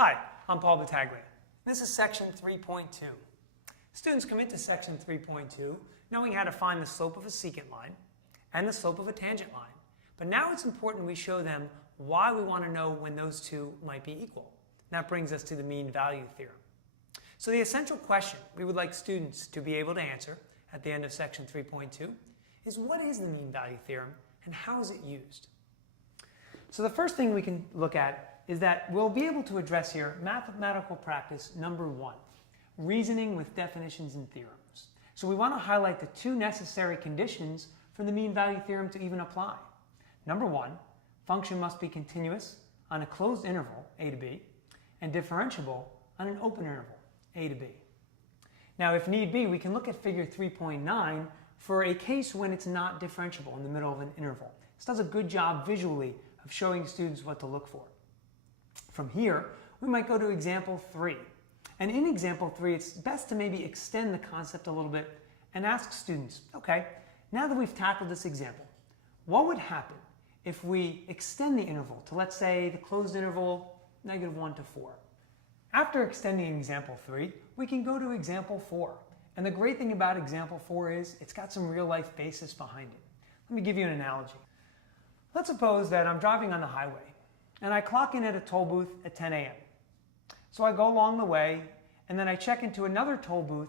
Hi, I'm Paul Battaglia. This is section 3.2. Students come into section 3.2 knowing how to find the slope of a secant line and the slope of a tangent line. But now it's important we show them why we want to know when those two might be equal. That brings us to the mean value theorem. So the essential question we would like students to be able to answer at the end of section 3.2 is, what is the mean value theorem and how is it used? So the first thing we can look at is that we'll be able to address here mathematical practice number 1, reasoning with definitions and theorems. So we want to highlight the two necessary conditions for the mean value theorem to even apply. Number 1, function must be continuous on a closed interval, a to b, and differentiable on an open interval, a to b. Now, if need be, we can look at figure 3.9 for a case when it's not differentiable in the middle of an interval. This does a good job visually of showing students what to look for. From here, we might go to example 3. And in example 3, it's best to maybe extend the concept a little bit and ask students, okay, now that we've tackled this example, what would happen if we extend the interval to, let's say, the closed interval -1 to 4? After extending example 3, we can go to example 4. And the great thing about example 4 is it's got some real-life basis behind it. Let me give you an analogy. Let's suppose that I'm driving on the highway and I clock in at a toll booth at 10 a.m. So I go along the way and then I check into another toll booth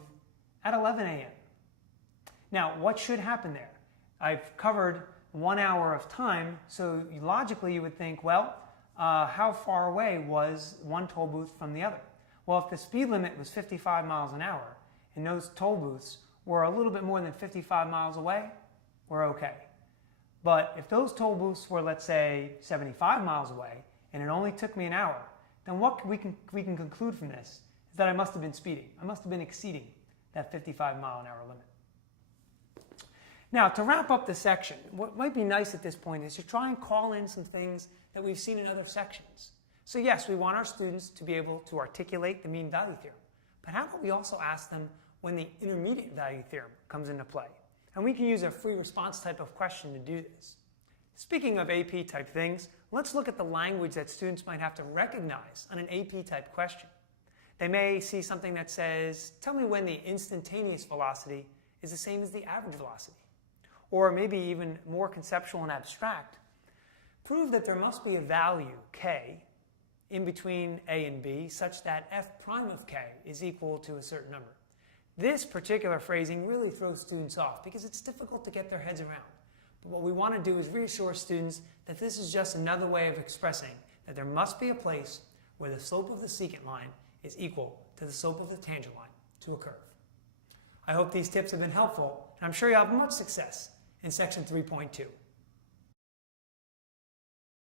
at 11 a.m. Now, what should happen there? I've covered 1 hour of time, so logically you would think, well, how far away was one toll booth from the other? Well, if the speed limit was 55 miles an hour and those toll booths were a little bit more than 55 miles away, we're okay. But if those toll booths were, let's say, 75 miles away and it only took me an hour, then what we can conclude from this is that I must have been speeding. I must have been exceeding that 55-mile-an-hour limit. Now, to wrap up the section, what might be nice at this point is to try and call in some things that we've seen in other sections. So yes, we want our students to be able to articulate the mean value theorem. But how about we also ask them when the intermediate value theorem comes into play? And we can use a free response type of question to do this. Speaking of AP type things, let's look at the language that students might have to recognize on an AP type question. They may see something that says, tell me when the instantaneous velocity is the same as the average velocity. Or maybe even more conceptual and abstract, prove that there must be a value, k, in between a and b, such that f prime of k is equal to a certain number. This particular phrasing really throws students off because it's difficult to get their heads around. But what we want to do is reassure students that this is just another way of expressing that there must be a place where the slope of the secant line is equal to the slope of the tangent line to a curve. I hope these tips have been helpful, and I'm sure you'll have much success in section 3.2.